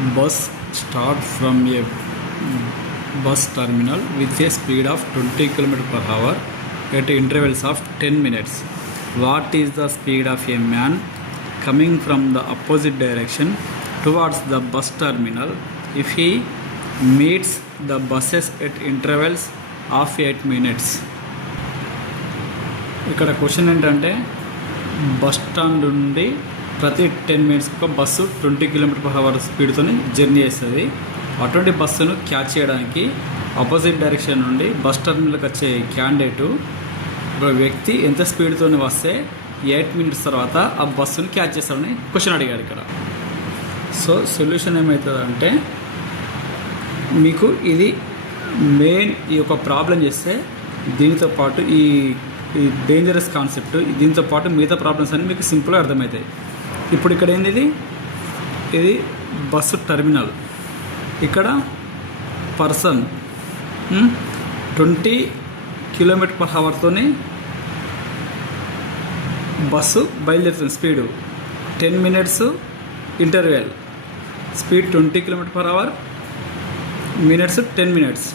Bus start from a bus terminal with a speed of 20 km per hour at intervals of 10 minutes. What is the speed of a man coming from the opposite direction towards the bus terminal if he meets the buses at intervals of 8 minutes? ఇక్కడ question ఏంటంటే bus stand నుండి ప్రతి 10 మినిట్స్కి ఒక bus 20 km/h స్పీడ్తో journey చేస్తుంది. అటువంటి బస్సును క్యాచ్ చేయడానికి ఆపోజిట్ డైరెక్షన్ నుండి బస్ టర్మినల్కి వచ్చే క్యాండిడేటు ఒక వ్యక్తి ఎంత స్పీడ్తో వస్తే 8 మినిట్స్ తర్వాత ఆ బస్సును క్యాచ్ చేస్తాడని క్వశ్చన్ అడిగాడు ఇక్కడ. సో సొల్యూషన్ ఏమవుతుందంటే మీకు ఇది మెయిన్ ఈ యొక్క ప్రాబ్లం చేస్తే దీనితో పాటు ఈ డేంజరస్ కాన్సెప్ట్ దీంతో పాటు మిగతా ప్రాబ్లమ్స్ అన్నీ మీకు సింపుల్గా అర్థమవుతాయి. ఇప్పుడు ఇక్కడ ఏంది ఇది బస్సు టర్మినల్, ఇక్కడ పర్సన్ 20 km/hతోని బస్సు బయలుదేరుతుంది. Speed 10 minutes interval, speed 20 km/h, minutes 10 minutes.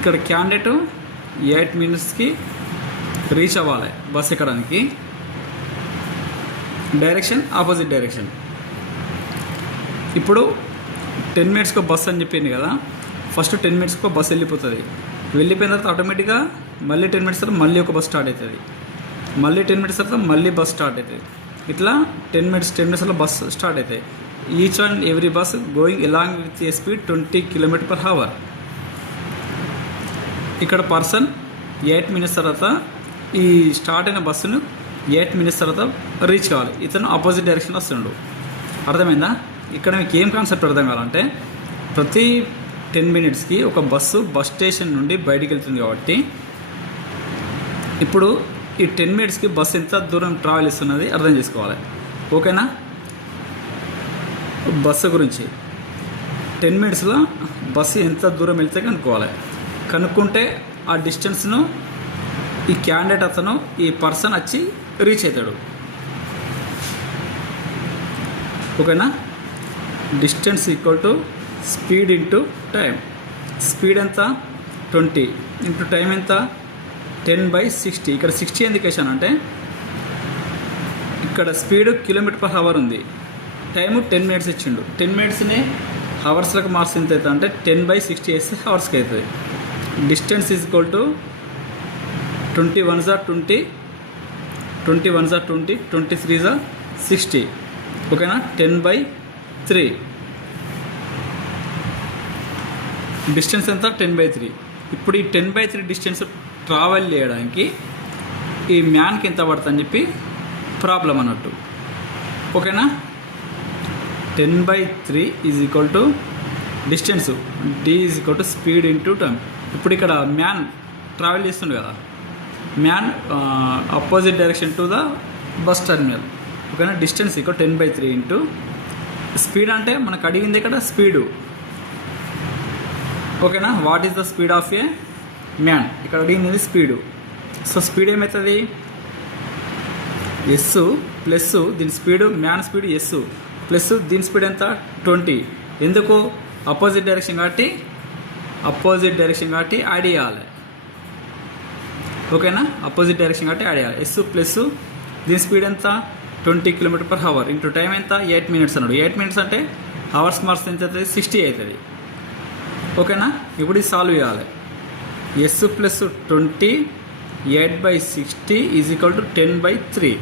ఇక్కడ క్యాండిడేట్ 8 మినిట్స్కి రీచ్ అవ్వాలి బస్ ఎక్కడానికి. Direction opposite direction. ఇప్పుడు 10 మినిట్స్కి బస్ అని చెప్పింది కదా, ఫస్ట్ 10 మినిట్స్కి బస్ వెళ్ళిపోతుంది. వెళ్ళిపోయిన తర్వాత ఆటోమేటిక్గా మళ్ళీ 10 మినిట్స్ తర్వాత మళ్ళీ ఒక బస్ స్టార్ట్ అవుతుంది. మళ్ళీ 10 మినిట్స్ తర్వాత మళ్ళీ బస్ స్టార్ట్ అవుతుంది. ఇట్లా 10 మినిట్స్ అలా బస్ స్టార్ట్ అవుతాయి. Each and every bus going along with a speed 20 km/h. ఇక్కడ పర్సన్ 8 మినిట్స్ తర్వాత ఈ స్టార్ట్ అయిన బస్సును 8 మినిట్స్ తర్వాత రీచ్ కావాలి. ఇతను ఆపోజిట్ డైరెక్షన్లో వస్తుండు. అర్థమైందా? ఇక్కడ మీకు ఏం కాన్సెప్ట్ అర్థం కావాలంటే ప్రతి 10 మినిట్స్కి ఒక బస్సు బస్ స్టేషన్ నుండి బయటికి వెళ్తుంది కాబట్టి ఇప్పుడు ఈ 10 మినిట్స్కి బస్సు ఎంత దూరం ట్రావెల్ ఇస్తున్నది అర్థం చేసుకోవాలి. ఓకేనా? బస్సు గురించి 10 మినిట్స్లో బస్సు ఎంత దూరం వెళ్తే కనుక్కోవాలి. కనుక్కుంటే ఆ డిస్టెన్స్ను ఈ క్యాండిడేట్ అతను ఈ పర్సన్ వచ్చి రీచ్ అవుతాడు. ఓకేనా? Distance equal to speed into time. Speed ఎంత 20 ఇంటూ టైం ఎంత 10/60. ఇక్కడ 60 ఎందుకు వేసాను అంటే ఇక్కడ స్పీడ్ km/h ఉంది, టైము 10 మినిట్స్ ఇచ్చిండు. 10 మినిట్స్ని హవర్స్లకు మార్క్స్ ఎంత అవుతుంది అంటే 10/60 వేస్తే హవర్స్కి అవుతుంది. Distance is equal to 20 1s are 20, 20 1s are 20, 23s are 60. ఓకేనా? 10/3. డిస్టెన్స్ ఎంత 10/3. ఇప్పుడు ఈ 10/3 డిస్టెన్స్ ట్రావెల్ చేయడానికి ఈ మ్యాన్కి ఎంత పడుతుందని చెప్పి ప్రాబ్లం అన్నట్టు. ఓకేనా? 10/3 is equal to distance, d is equal to speed into time. ఇప్పుడు ఇక్కడ మ్యాన్ ట్రావెల్ చేస్తుండు కదా, man opposite direction to the bus terminal. ఓకేనా? డిస్టెన్స్ ఈక్వల్ 10/3 ఇంటూ స్పీడ్ అంటే మనకు అడిగింది ఇక్కడ స్పీడు. ఓకేనా? What is the speed of a man? ఇక్కడ అడిగింది స్పీడు. సో స్పీడ్ ఏమవుతుంది? ఎస్ ప్లస్ దీని speed, man speed S plus దీని స్పీడ్ ఎంత 20. ఎందుకు? అపోజిట్ డైరెక్షన్ కాబట్టి యాడ్ చేయాలి. ఓకేనా? అపోజిట్ డైరెక్షన్ కాబట్టి యాడ్ చేయాలి. ఎస్ ప్లస్ దీని స్పీడ్ ఎంత 20 km/h ఇంటూ టైం ఎంత 8 మినిట్స్ అన్నాడు. 8 మినిట్స్ అంటే అవర్స్ మార్క్స్ ఎంత అవుతుంది 60 అవుతుంది. ఓకేనా? ఇప్పుడు ఇది సాల్వ్ చేయాలి. S plus 20 8/60 is equal to 10/3.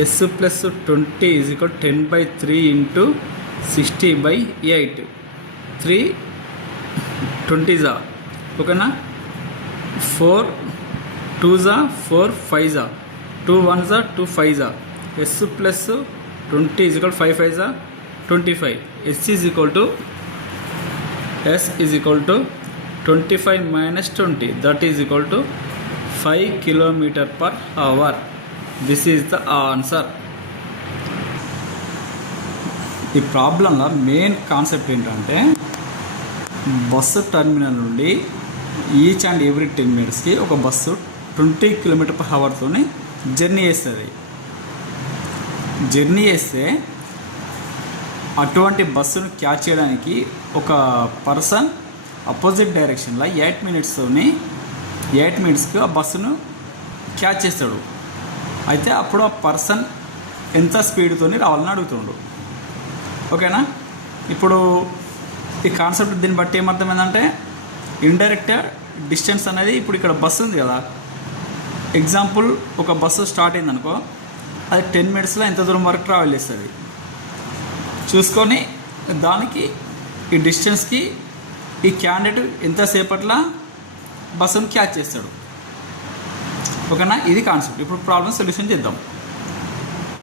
S plus 20 is equal 10/3 into 60/8. 3 20s. ఓకేనా? 4 2s 4 5s 2 1s 2 5s. S plus 20 is equal 5 5s 25. S is equal to 25 - 20, that is equal to 5 km/h. This is the answer. ఈ ప్రాబ్లంలో main concept ఏంటంటే bus terminal నుండి each and every 10 మినిట్స్కి ఒక bus 20 km/h journey చేస్తుంది. Journey చేస్తే అటువంటి బస్సును క్యాచ్ చేయడానికి ఒక పర్సన్ అపోజిట్ డైరెక్షన్లో 8 మినిట్స్కి ఆ బస్సును క్యాచ్ చేస్తాడు. అయితే అప్పుడు ఆ పర్సన్ ఎంత స్పీడ్తో రావాలని అడుగుతుండు. ఓకేనా? ఇప్పుడు ఈ కాన్సెప్ట్ దీన్ని బట్టి ఏమర్థమైందంటే ఇండైరెక్ట్ డిస్టెన్స్ అనేది ఇప్పుడు ఇక్కడ బస్సు ఉంది కదా, ఎగ్జాంపుల్ ఒక బస్సు స్టార్ట్ అయింది అనుకో, అది 10 మినిట్స్లో ఎంత దూరం వరకు ట్రావెల్ చేస్తుంది చూసుకొని దానికి ఈ డిస్టెన్స్కి ఈ క్యాండిడేట్ ఎంతసేపట్లా బస్సును క్యాచ్ చేస్తాడు. ఓకేనా? ఇది కాన్సెప్ట్. ఇప్పుడు ప్రాబ్లమ్ సొల్యూషన్ చేద్దాం.